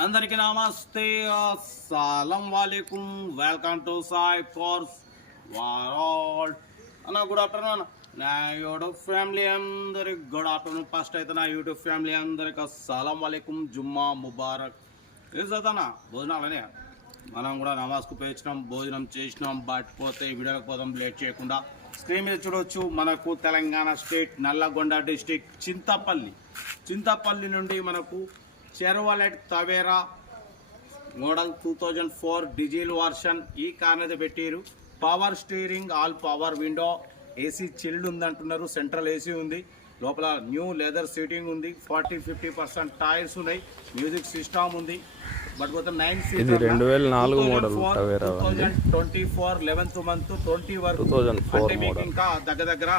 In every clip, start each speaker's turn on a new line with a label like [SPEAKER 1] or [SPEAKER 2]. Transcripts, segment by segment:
[SPEAKER 1] అందరికి నమస్తే. అస్సలం వాలేకుం. వెల్కమ్ టు సాయి ఫోర్స్ వారాల్ అన్న గుడ్ ఆఫ్టర్నూన్ నా యూట్యూబ్ ఫ్యామిలీ అందరికి గుడ్ ఆఫ్టర్నూన్. ఫస్ట్ అయితే నా యూట్యూబ్ ఫ్యామిలీ అందరికి అస్సలం వాలేకుం. జుమ్మా ముబారక్. ఏం చదువుతానా భోజనాలనే మనం కూడా నమాజ్కు పేర్చినాం భోజనం చేసినాం. బట్ పోతే ఈ వీడియోకి పోదాం లేట్ చేయకుండా. స్క్రీన్ మీద చూడవచ్చు మనకు తెలంగాణ స్టేట్ నల్లగొండ డిస్టిక్ చింతపల్లి. చింతపల్లి నుండి మనకు Chevrolet Tavera. Model two thousand four diesel version ఈ కార్ అయితే పెట్టారు. Power steering all power window AC chilled ఉంది అంటున్నారు సెంట్రల్ ఏసీ ఉంది. లోపల న్యూ లెదర్ సీటింగ్ ఉంది. ఫార్టీ ఫిఫ్టీ పర్సెంట్ టైర్స్ ఉన్నాయి. మ్యూజిక్ సిస్టమ్ ఉంది. బట్ పోతే నైన్
[SPEAKER 2] ఇది 2004 మోడల్ టవేరా అండి.
[SPEAKER 1] Twenty four eleventh month twenty వరకు
[SPEAKER 2] 2004
[SPEAKER 1] అంటే మీకు
[SPEAKER 2] మోడల్.
[SPEAKER 1] ఇంకా దగ్గర దగ్గర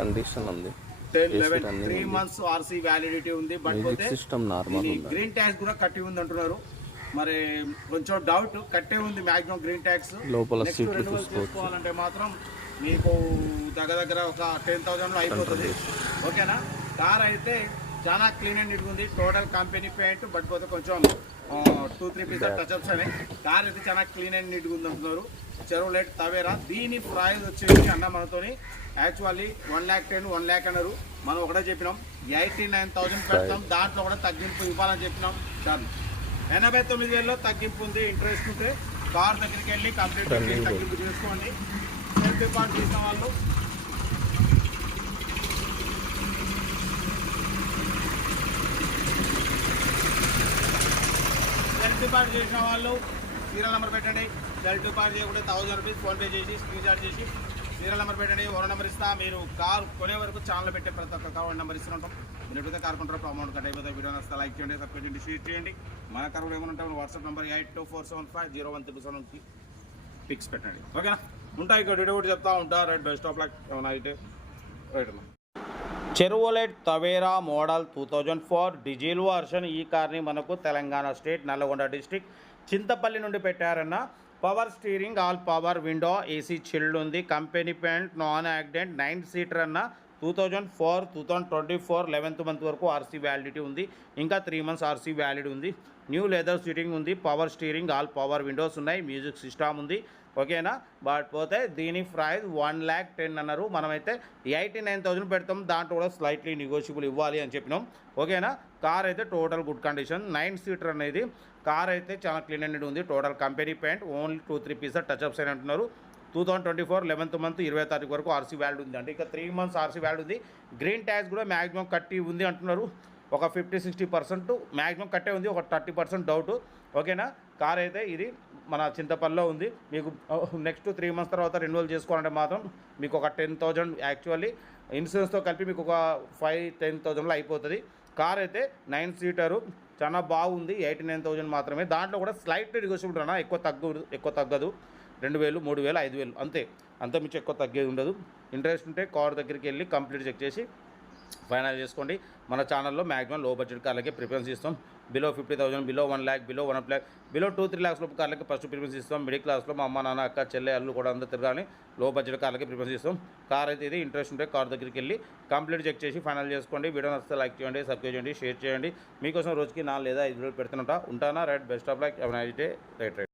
[SPEAKER 2] కండిషన్ ఉంది.
[SPEAKER 1] Ten eleven three. Months RC validity ఉంది. బట్ పోతే గ్రీన్ ట్యాక్స్ కూడా కట్టి ఉంది అంటున్నారు మరి కొంచెం డౌట్ కట్టే ఉంది మాక్సిమం గ్రీన్ ట్యాక్స్
[SPEAKER 2] లోపల
[SPEAKER 1] చేసుకోవాలంటే మాత్రం మీకు దగ్గర దగ్గర ఒక టెన్ థౌసండ్లో అయిపోతుంది. ఓకేనా? కార్ అయితే చాలా క్లీన్ అండ్ నీట్ ఉంది. టోటల్ కంపెనీ పెయింట్ బట్ పోతే కొంచెం టూ త్రీ పీసెస్ టచ్అప్స్ అని కార్ అయితే చాలా క్లీన్ అండ్ నీట్గా ఉంది అంటున్నారు చెరువు లైట్ తవేరా. దీని ప్రైస్ వచ్చేసి అన్న మనతోని actually one lakh ten one lakh అన్నారు. మనం ఒకటే చెప్పినాం. ఎయిటీ నైన్ థౌసండ్ పెడతాం. దాంట్లో కూడా తగ్గింపు ఇవ్వాలని చెప్పినాం. చాలు ఎనభై తొమ్మిది వేలలో తగ్గింపు ఉంది. ఇంట్రెస్ట్ ఉంటే కార్ దగ్గరికి వెళ్ళి కంప్లీట్ తగ్గింపు చేసుకోండి. సెల్ఫ్ పార్ట్ చేసిన వాళ్ళు. సెల్ఫ్ పార్ట్ చేసిన వాళ్ళు సీరియల్ నెంబర్ పెట్టండి. సెల్ఫ్ డిపాజిట్ చేయకుండా థౌసండ్ రూపీస్ ఫోన్పే చేసి స్క్రీన్ షాట్ చేసి సీరియల్ నెంబర్ పెట్టండి ఓరో నెంబర్ ఇస్తా. మీరు కార్ కొనే వరకు ఛానల్ పెట్టే ప్రతి ఒక్క కార్ నెంబర్ ఇస్తుంటాం మీరు ఎప్పుడైతే కార్ కొంటారో అమౌంట్ కట్ అయిపోతే వీడియో వస్తే లైక్ చేయండి సబ్స్క్రైబ్ చేయండి షేర్ చేయండి. మన కార్ కూడా ఏమైనా ఉంటాం WhatsApp number eight two four seven five zero one three సెవెన్కి పిక్స్ పెట్టండి. ఓకేనా? ఉంటాయి ఇక్కడ వీడియో కూడా చెప్తా ఉంటా. Right best of luck. ఏమైనా అయితే రైట్ అమ్మా Chevrolet Tavera model two thousand four diesel version ఈ కార్ని మనకు తెలంగాణ స్టేట్ నల్లగొండ డిస్టిక్ చింతపల్లి నుండి పెట్టారన్న power steering all power window AC chilled ఉంది company paint non accident nine seater అన్న two thousand four two thousand twenty four eleventh month వరకు RC validity ఉంది. ఇంకా three months RC valid ఉంది. న్యూ లెదర్ సీటింగ్ ఉంది. Power steering all power windows ఉన్నాయి. Music system ఉంది. ఓకేనా but పోతే దీని ప్రైస్ వన్ ల్యాక్ టెన్ అన్నారు. మనమైతే ఎయిటీ నైన్ థౌసండ్ పెడతాం. దాంట్లో కూడా స్లైట్లీ నెగోషియబుల్ ఇవ్వాలి అని చెప్పినాం. ఓకేనా కార్ అయితే total good condition nine seater అనేది. కార్ అయితే చాలా క్లీన్ అండ్ ఉంది. Total company paint only two three pieces touch ups అని అంటున్నారు. Two thousand twenty four eleventh month ఇరవై తారీఖు వరకు ఆర్సీ వ్యాల్యూ ఉంది. అంటే ఇక త్రీ మంత్స్ ఆర్సీ వ్యాల్యూ ఉంది. గ్రీన్ ట్యాక్స్ కూడా మ్యాక్సిమం కట్టి ఉంది అంటున్నారు. ఒక ఫిఫ్టీ సిక్స్టీ పర్సెంట్ మ్యాక్సిమం కట్టే ఉంది. ఒక థర్టీ పర్సెంట్ డౌట్ ఓకేనా కార్ అయితే ఇది మన చింతపల్లిలో ఉంది. మీకు నెక్స్ట్ త్రీ మంత్స్ తర్వాత రెన్యువల్ చేసుకోవాలంటే మాత్రం మీకు ఒక టెన్ థౌజండ్ యాక్చువల్లీ ఇన్సూరెన్స్తో కలిపి మీకు ఒక ఫైవ్ టెన్ థౌజండ్లో అయిపోతుంది. కార్ అయితే నైన్ సీటరు చాలా బాగుంది. ఎయిటీ నైన్ థౌజండ్ మాత్రమే. దాంట్లో కూడా స్లైట్ నెగోషియబుల్ అన్న ఎక్కువ తగ్గు ఎక్కువ తగ్గదు. రెండు వేలు మూడు వేలు ఐదు వేలు అంతే. అంత మించి ఎక్కువ తగ్గేది ఉండదు. ఇంట్రెస్ట్ ఉంటే కార్ దగ్గరికి వెళ్ళి కంప్లీట్ చెక్ చేసి ఫైనల్ చేసుకోండి. మన ఛానల్లో మ్యాక్సిమం లో బడ్జెట్ కార్లకే ప్రిఫరెన్స్ ఇస్తాం. Below fifty thousand below one lakh below one lakh below two three lakhs లోపు కార్లకి ఫస్ట్ ప్రిఫరెన్స్ ఇస్తాం. మిడిల్ క్లాస్లో మా అమ్మ నాన్న అక్క చెల్లె అల్లు కూడా అందరూ తిరగాలి లో బడ్జెట్ కార్లకి ప్రిఫరెన్స్ ఇస్తాం. కార్ అయితే ఇది ఇంట్రెస్ట్ ఉంటే కార్ దగ్గరికి వెళ్ళి కంప్లీట్ చెక్ చేసి ఫైనల్ చేసుకోండి. వీడియో నచ్చితే లైక్ చేయండి సబ్స్క్రైబ్ చేయండి షేర్ చేయండి. మీకోసం రోజుకి నాలుగు లేదా ఐదు రోజులు పెడుతుంటా. ఉంటానా? Right best of like. ఎవరైనా రైట్ రైట్